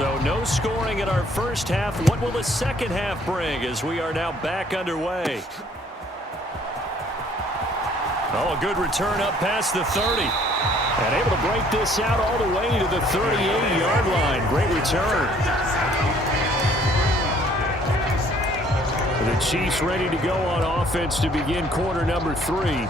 So no scoring in our first half. What will the second half bring as we are now back underway? Oh, a good return up past the 30. And able to break this out all the way to the 38-yard line. Great return. The Chiefs ready to go on offense to begin quarter number 3.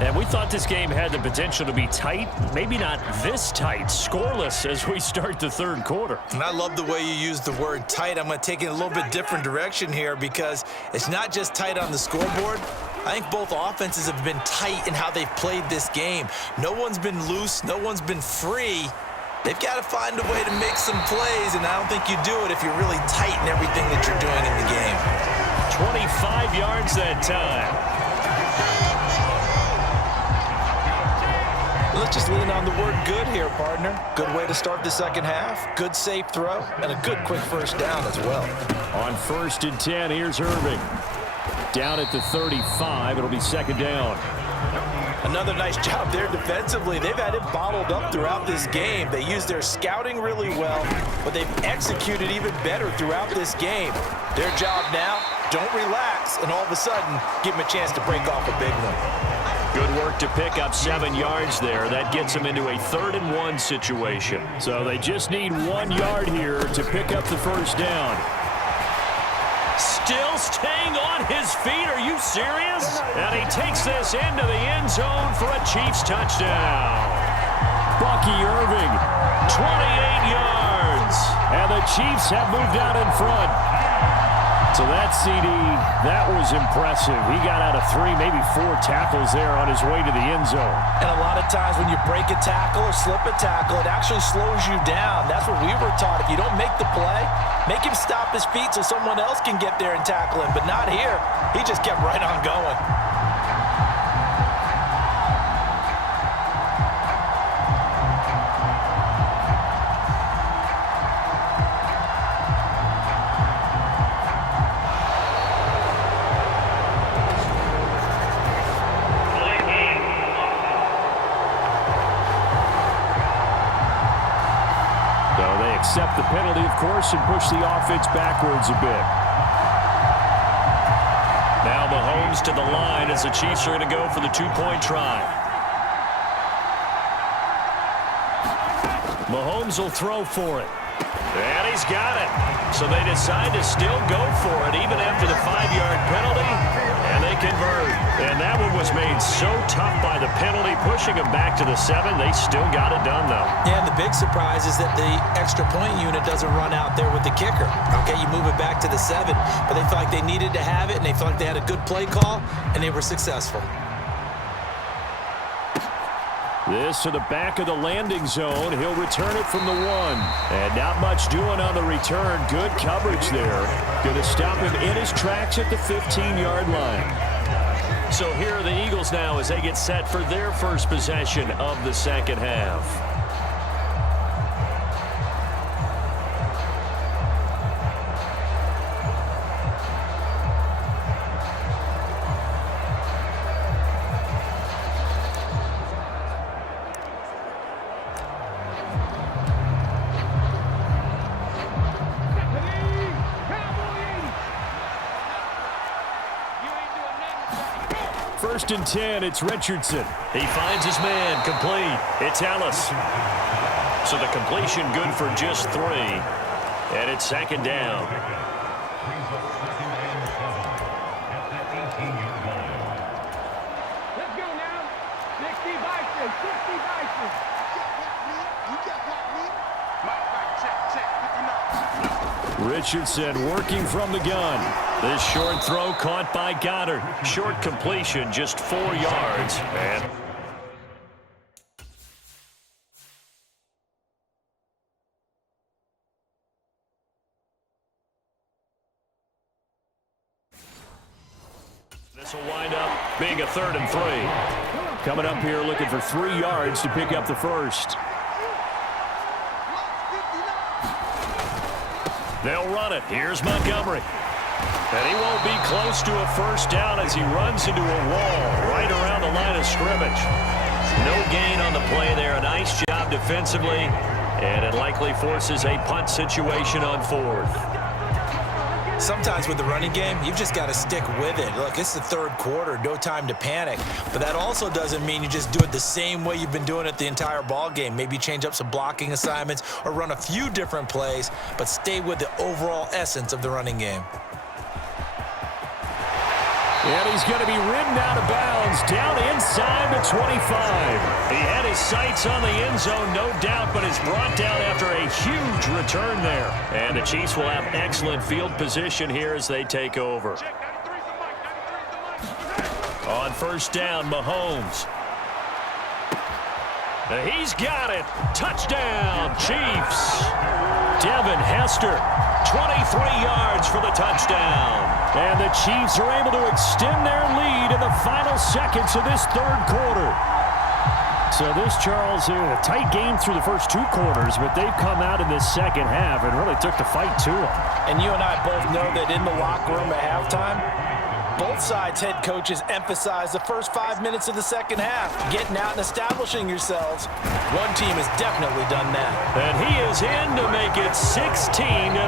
And we thought this game had the potential to be tight, maybe not this tight, scoreless as we start the third quarter. And I love the way you use the word tight. I'm going to take it in a little bit different direction here because it's not just tight on the scoreboard. I think both offenses have been tight in how they've played this game. No one's been loose. No one's been free. They've got to find a way to make some plays, and I don't think you do it if you're really tight in everything that you're doing in the game. 25 yards that time. Let's just lean on the word good here, partner. Good way to start the second half. Good safe throw, and a good quick first down as well. On 1st and 10, here's Irving. Down at the 35, it'll be second down. Another nice job there defensively. They've had it bottled up throughout this game. They used their scouting really well, but they've executed even better throughout this game. Their job now, don't relax, and all of a sudden, give them a chance to break off a big one. Good work to pick up 7 yards there. That gets them into a 3rd and 1 situation. So they just need 1 yard here to pick up the first down. Still staying on his feet. Are you serious? And he takes this into the end zone for a Chiefs touchdown. Bucky Irving, 28 yards. And the Chiefs have moved out in front. So that CD, that was impressive. He got out of 3, maybe 4 tackles there on his way to the end zone. And a lot of times when you break a tackle or slip a tackle, it actually slows you down. That's what we were taught. If you don't make the play, make him stop his feet so someone else can get there and tackle him. But not here. He just kept right on going. Accept the penalty, of course, and push the offense backwards a bit. Now Mahomes to the line as the Chiefs are going to go for the 2-point try. Mahomes will throw for it. And he's got it. So they decide to still go for it even after the 5-yard penalty. And they convert. And that one was made so tough by the penalty, pushing them back to the 7. They still got it done, though. Yeah, and the big surprise is that the extra point unit doesn't run out there with the kicker. Okay, you move it back to the 7. But they felt like they needed to have it, and they felt like they had a good play call, and they were successful. This to the back of the landing zone. He'll return it from the 1. And not much doing on the return. Good coverage there. Going to stop him in his tracks at the 15-yard line. So here are the Eagles now as they get set for their first possession of the second half. First and 10, it's Richardson. He finds his man, complete. It's Ellis. So the completion good for just 3. And it's second down. Let's go now. 60 Bison, 60 Bison. Richardson working from the gun. This short throw caught by Goddard. Short completion, just 4 yards. And this will wind up being a 3rd and 3. Coming up here looking for 3 yards to pick up the first. They'll run it. Here's Montgomery. And he won't be close to a first down as he runs into a wall right around the line of scrimmage. No gain on the play there. A nice job defensively. And it likely forces a punt situation on fourth. Sometimes with the running game, you've just got to stick with it. Look, it's the third quarter, no time to panic. But that also doesn't mean you just do it the same way you've been doing it the entire ball game. Maybe change up some blocking assignments or run a few different plays, but stay with the overall essence of the running game. And he's going to be ridden out of bounds down inside the 25. He had his sights on the end zone, no doubt, but is brought down after a huge return there. And the Chiefs will have excellent field position here as they take over. On first down, Mahomes. He's got it. Touchdown, Chiefs. Devin Hester, 23 yards for the touchdown. And the Chiefs are able to extend their lead in the final seconds of this third quarter. So this, Charles, a tight game through the first two quarters, but they've come out in this second half and really took the fight to them. And you and I both know that in the locker room at halftime, both sides' head coaches emphasize the first 5 minutes of the second half, getting out and establishing yourselves. One team has definitely done that. And he is in to make it 16-0.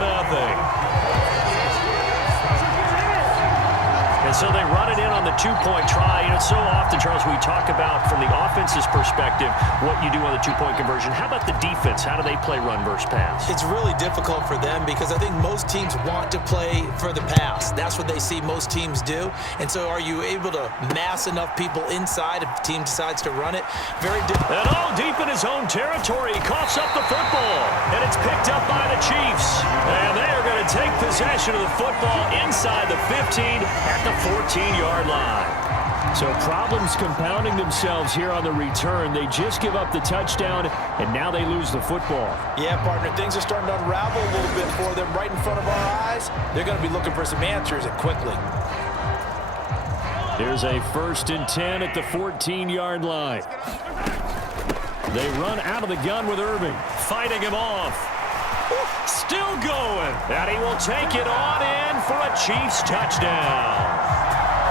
And so they run it in on the two-point try. You know, so often, Charles, we talk about from the offense's perspective what you do on the two-point conversion. How about the defense? How do they play run versus pass? It's really difficult for them because I think most teams want to play for the pass. That's what they see most teams do. And so are you able to mass enough people inside if the team decides to run it? Very difficult. And all deep in his own territory, he coughs up the football. And it's picked up by the Chiefs. And they are going to take possession of the football inside the 15 at the 14-yard line. So problems compounding themselves here on the return. They just give up the touchdown, and now they lose the football. Yeah, partner, things are starting to unravel a little bit for them right in front of our eyes. They're going to be looking for some answers, and quickly. Here's a 1st and 10 at the 14-yard line. They run out of the gun with Irving, fighting him off. Still going, and he will take it on in for a Chiefs touchdown.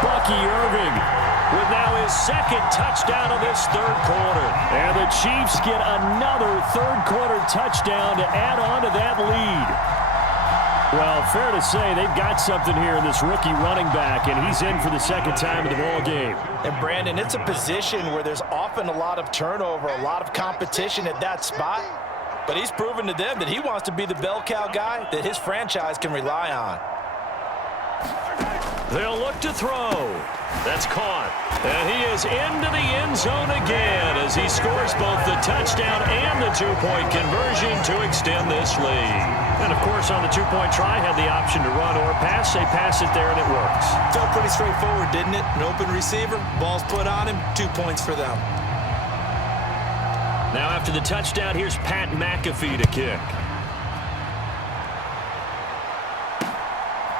Bucky Irving with now his second touchdown of this third quarter. And the Chiefs get another third-quarter touchdown to add on to that lead. Well, fair to say they've got something here in this rookie running back, and he's in for the second time in the ball game. And, Brandon, it's a position where there's often a lot of turnover, a lot of competition at that spot. But he's proven to them that he wants to be the bell cow guy that his franchise can rely on. They'll look to throw. That's caught. And he is into the end zone again as he scores both the touchdown and the two-point conversion to extend this lead. And, of course, on the two-point try, had the option to run or pass. They pass it there, and it works. Felt pretty straightforward, didn't it? An open receiver, ball's put on him, 2 points for them. Now after the touchdown, here's Pat McAfee to kick.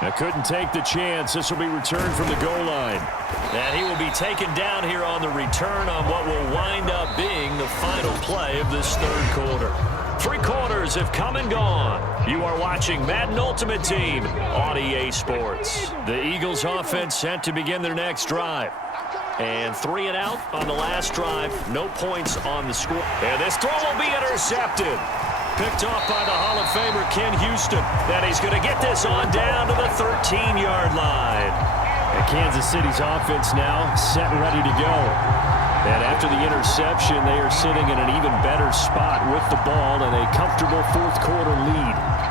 Now couldn't take the chance. This will be returned from the goal line. And he will be taken down here on the return on what will wind up being the final play of this third quarter. 3 quarters have come and gone. You are watching Madden Ultimate Team on EA Sports. The Eagles offense set to begin their next drive. And 3 and out on the last drive. No points on the score. And this throw will be intercepted. Picked off by the Hall of Famer Ken Houston. And he's going to get this on down to the 13-yard line. And Kansas City's offense now set and ready to go. And after the interception, they are sitting in an even better spot with the ball and a comfortable fourth quarter lead.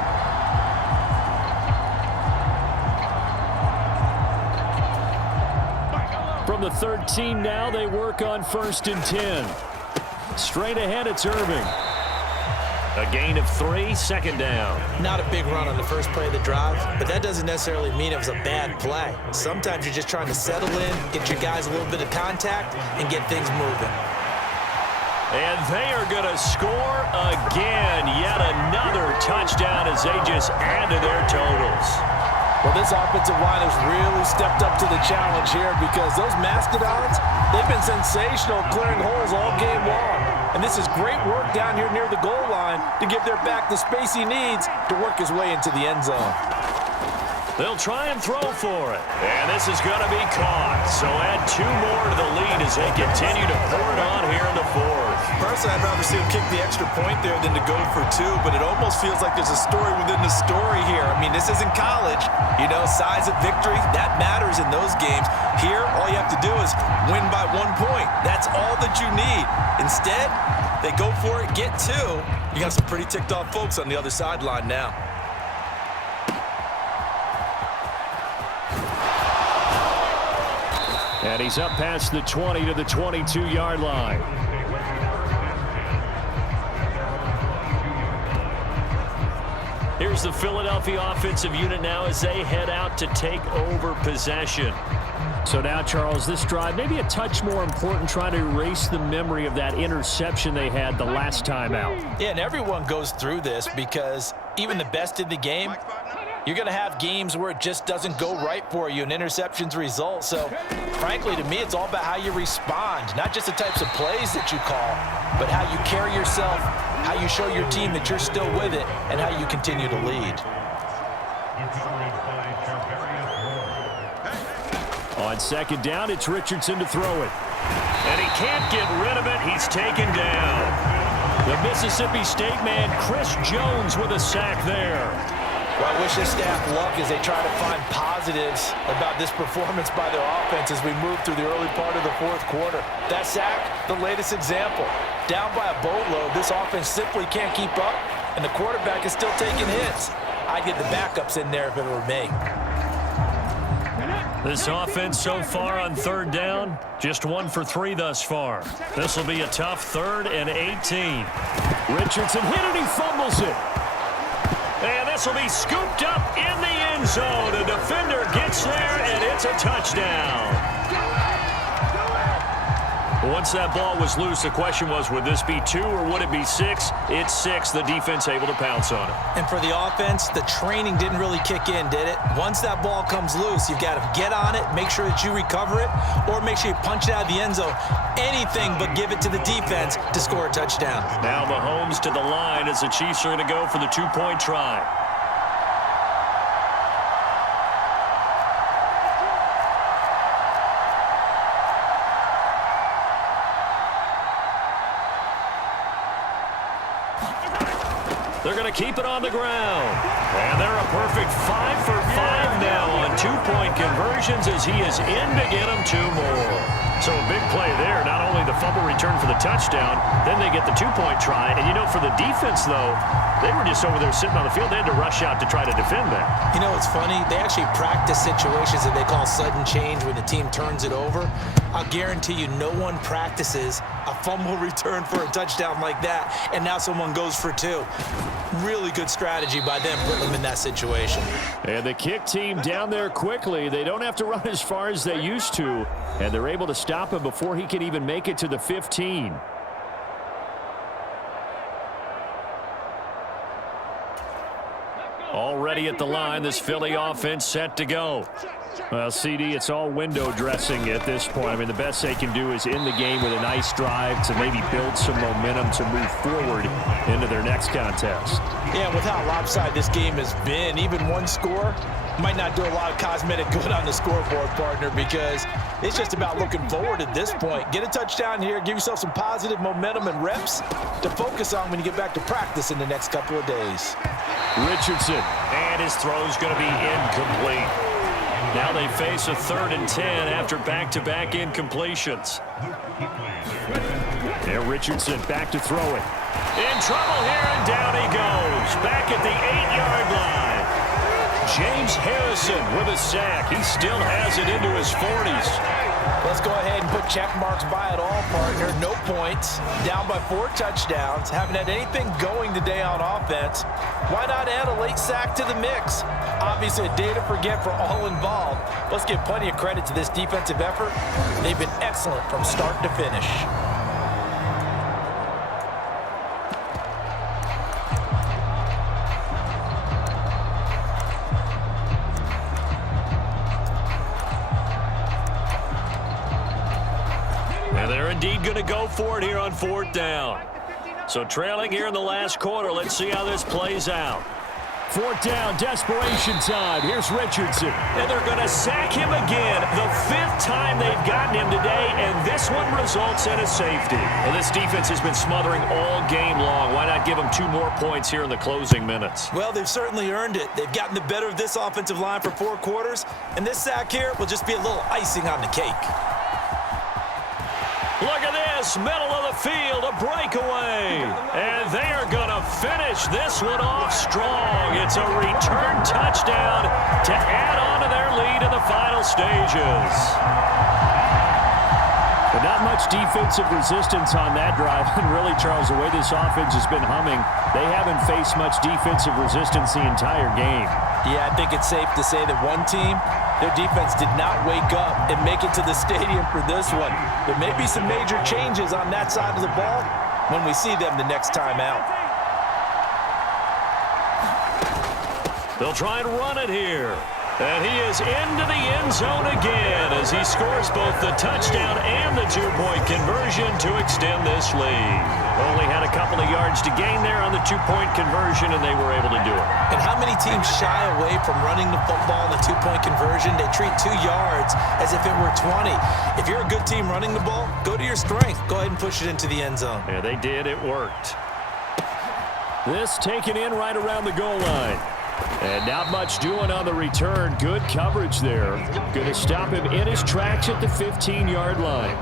From the 13 now, they work on 1st and 10. Straight ahead, it's Irving. A gain of 3, second down. Not a big run on the first play of the drive, but that doesn't necessarily mean it was a bad play. Sometimes you're just trying to settle in, get your guys a little bit of contact, and get things moving. And they are going to score again. Yet another touchdown as they just add to their totals. Well, this offensive line has really stepped up to the challenge here because those Mastodons, they've been sensational clearing holes all game long. And this is great work down here near the goal line to give their back the space he needs to work his way into the end zone. They'll try and throw for it. And this is going to be caught. So add 2 more to the lead as they continue to pour it on here in the fourth. Personally, I'd rather see him kick the extra point there than to go for two, but it almost feels like there's a story within the story here. I mean, this isn't college. You know, size of victory, that matters in those games. Here, all you have to do is win by 1 point. That's all that you need. Instead, they go for it, get two. You got some pretty ticked off folks on the other sideline now. And he's up past the 20 to the 22-yard line. Here's the Philadelphia offensive unit now as they head out to take over possession. So now, Charles, this drive maybe a touch more important, trying to erase the memory of that interception they had the last time out. Yeah, and everyone goes through this because even the best in the game, you're going to have games where it just doesn't go right for you and interceptions result. So, frankly, to me, it's all about how you respond, not just the types of plays that you call, but how you carry yourself, how you show your team that you're still with it, and how you continue to lead. On second down, it's Richardson to throw it. And he can't get rid of it. He's taken down. The Mississippi State man, Chris Jones, with a sack there. Well, I wish this staff luck as they try to find positives about this performance by their offense as we move through the early part of the fourth quarter. That sack, the latest example. Down by a boatload, this offense simply can't keep up, and the quarterback is still taking hits. I'd get the backups in there if it were me. This offense so far on third down, just 1 for 3 thus far. This will be a tough 3rd and 18. Richardson hit it, he fumbles it. And this will be scooped up in the end zone. A defender gets there, and it's a touchdown. Once that ball was loose, the question was, would this be 2 or would it be 6? It's 6. The defense able to pounce on it. And for the offense, the training didn't really kick in, did it? Once that ball comes loose, you've got to get on it, make sure that you recover it, or make sure you punch it out of the end zone. Anything but give it to the defense to score a touchdown. Now Mahomes to the line as the Chiefs are going to go for the 2-point try. They're going to keep it on the ground. And they're a perfect 5 for 5 now on 2-point conversions as he is in to get them 2 more. So a big play there. Not only the fumble return for the touchdown, then they get the 2-point try. And, you know, for the defense, though, they were just over there sitting on the field. They had to rush out to try to defend that. You know, it's funny. They actually practice situations that they call sudden change when the team turns it over. I'll guarantee you no one practices a fumble return for a touchdown like that, and now someone goes for 2. Really good strategy by them putting them in that situation. And the kick team down there quickly. They don't have to run as far as they used to, and they're able to stop him before he can even make it to the 15. Already at the line, this Philly offense set to go. Well, CD, it's all window dressing at this point. I mean, the best they can do is end the game with a nice drive to maybe build some momentum to move forward into their next contest. Yeah, with how lopsided this game has been, even one score might not do a lot of cosmetic good on the scoreboard, partner, because it's just about looking forward at this point. Get a touchdown here, give yourself some positive momentum and reps to focus on when you get back to practice in the next couple of days. Richardson, and his throw's going to be incomplete. Now they face a 3rd and 10 after back-to-back incompletions. And Richardson back to throw it. In trouble here, and down he goes. Back at the 8-yard line. James Harrison with a sack. He still has it into his 40s. Let's go ahead and put check marks by it all, partner. No points. Down by 4 touchdowns. Haven't had anything going today on offense. Why not add a late sack to the mix? Obviously a day to forget for all involved. Let's give plenty of credit to this defensive effort. They've been excellent from start to finish. And they're indeed going to go for it here on 4th down. So trailing here in the last quarter, let's see how this plays out. 4th down, desperation time. Here's Richardson. And they're going to sack him again. The 5th time they've gotten him today, and this one results in a safety. Well, this defense has been smothering all game long. Why not give them 2 more points here in the closing minutes? Well, they've certainly earned it. They've gotten the better of this offensive line for 4 quarters, and this sack here will just be a little icing on the cake. Look at this, middle of the field, a breakaway. And they are going to finish this one off strong. It's a return touchdown to add on to their lead in the final stages. But not much defensive resistance on that drive. And really, Charles, the way this offense has been humming, they haven't faced much defensive resistance the entire game. Yeah, I think it's safe to say that one team, their defense did not wake up and make it to the stadium for this one. There may be some major changes on that side of the ball when we see them the next time out. They'll try and run it here. And he is into the end zone again as he scores both the touchdown and the 2-point conversion to extend this lead. Only had a couple of yards to gain there on the 2-point conversion, and they were able to do it. And how many teams shy away from running the football in the 2-point conversion? They treat 2 yards as if it were 20. If you're a good team running the ball, go to your strength. Go ahead and push it into the end zone. Yeah, they did. It worked. This taken in right around the goal line. And not much doing on the return. Good coverage there. Going to stop him in his tracks at the 15-yard line.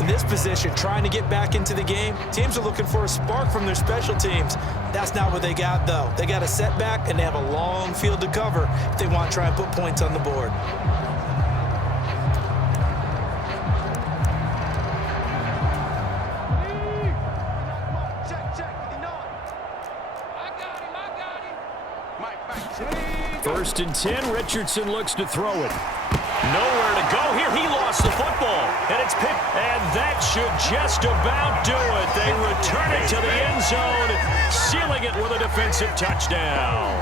In this position, trying to get back into the game, teams are looking for a spark from their special teams. That's not what they got, though. They got a setback, and they have a long field to cover if they want to try and put points on the board. First and 10, Richardson looks to throw it. Nowhere to go here. He lost the football, and it's picked. And that should just about do it. They return it to the end zone, sealing it with a defensive touchdown.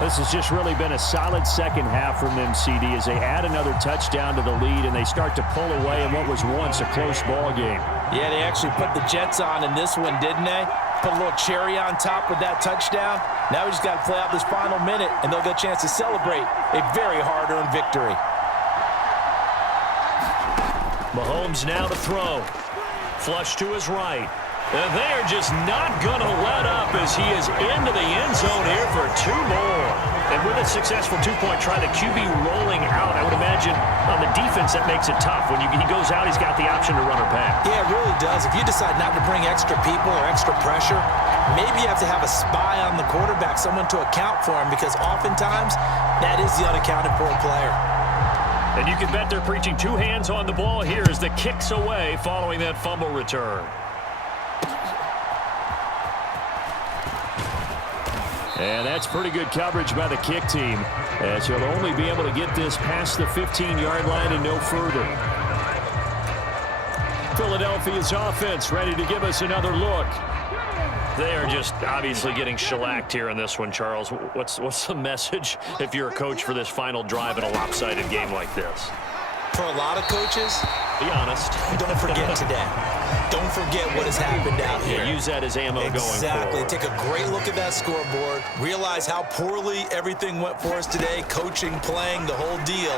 This has just really been a solid second half from them, CD, as they add another touchdown to the lead, and they start to pull away in what was once a close ball game. Yeah, they actually put the Jets on in this one, didn't they? Put a little cherry on top with that touchdown. Now we just got to play out this final minute, and they'll get a chance to celebrate a very hard-earned victory. Mahomes now to throw. Flush to his right. And they're just not going to let up as he is into the end zone here for 2 more. And with a successful 2-point try, the QB rolling out, I would imagine on the defense that makes it tough. When he goes out, he's got the option to run or pass. Yeah, it really does. If you decide not to bring extra people or extra pressure, maybe you have to have a spy on the quarterback, someone to account for him, because oftentimes that is the unaccounted for player. And you can bet they're preaching 2 hands on the ball here as the kick's away following that fumble return. And that's pretty good coverage by the kick team, as he'll only be able to get this past the 15-yard line and no further. Philadelphia's offense ready to give us another look. They are just obviously getting shellacked here in this one, Charles. What's the message if you're a coach for this final drive in a lopsided game like this? For a lot of coaches, be honest. Don't forget today. Don't forget what has happened out here. Use that as ammo going forward. Exactly. Take a great look at that scoreboard. Realize how poorly everything went for us today. Coaching, playing, the whole deal.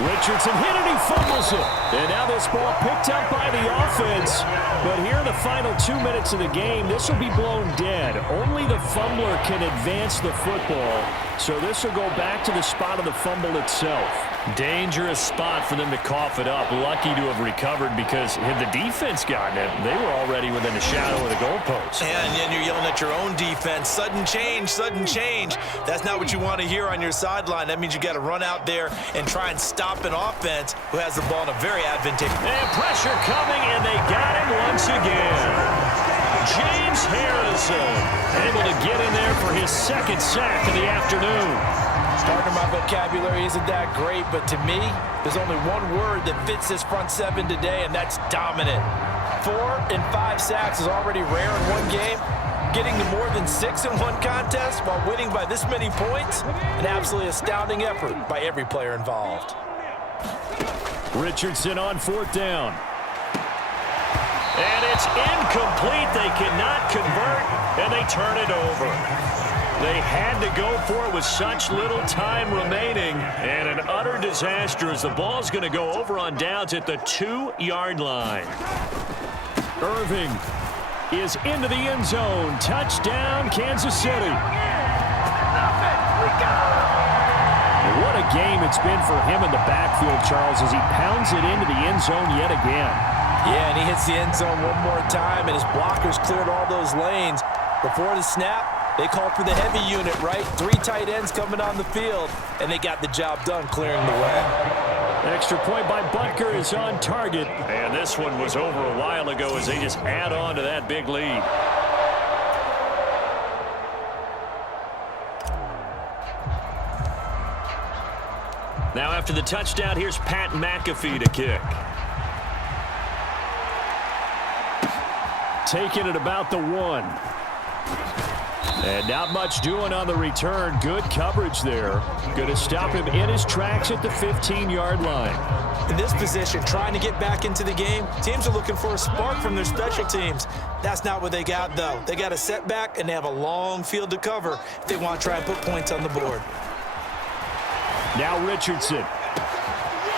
Richardson hit it, he fumbles it. And now this ball picked up by the offense. But here in the final 2 minutes of the game, this will be blown dead. Only the fumbler can advance the football. So this will go back to the spot of the fumble itself. Dangerous spot for them to cough it up. Lucky to have recovered, because had the defense gotten it, they were already within the shadow of the goalpost. And you're yelling at your own defense. Sudden change, sudden change. That's not what you want to hear on your sideline. That means you got to run out there and try and stop an offense who has the ball in a very advantageous. And pressure coming, and they got him once again. James Harrison able to get in there for his 2nd sack of the afternoon. Starting my vocabulary isn't that great, but to me, there's only one word that fits this front 7 today, and that's dominant. 4 and 5 sacks is already rare in one game. Getting to more than 6 in one contest while winning by this many points, an absolutely astounding effort by every player involved. Richardson on 4th down. And it's incomplete. They cannot convert, and they turn it over. They had to go for it with such little time remaining, and an utter disaster as the ball's going to go over on downs at the 2-yard line. Irving is into the end zone. Touchdown, Kansas City. What a game it's been for him in the backfield, Charles, as he pounds it into the end zone yet again. Yeah, and he hits the end zone one more time, and his blockers cleared all those lanes. Before the snap, they called for the heavy unit, right? 3 tight ends coming on the field, and they got the job done clearing the way. Extra point by Butker is on target. And this one was over a while ago as they just add on to that big lead. Now after the touchdown, here's Pat McAfee to kick. Taking it about the 1. And not much doing on the return. Good coverage there. Going to stop him in his tracks at the 15-yard line. In this position, trying to get back into the game, teams are looking for a spark from their special teams. That's not what they got, though. They got a setback, and they have a long field to cover if they want to try and put points on the board. Now Richardson.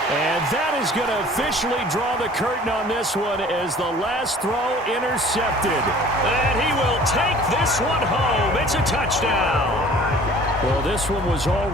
And that is going to officially draw the curtain on this one as the last throw intercepted. And he will take this one home. It's a touchdown. Well, this one was all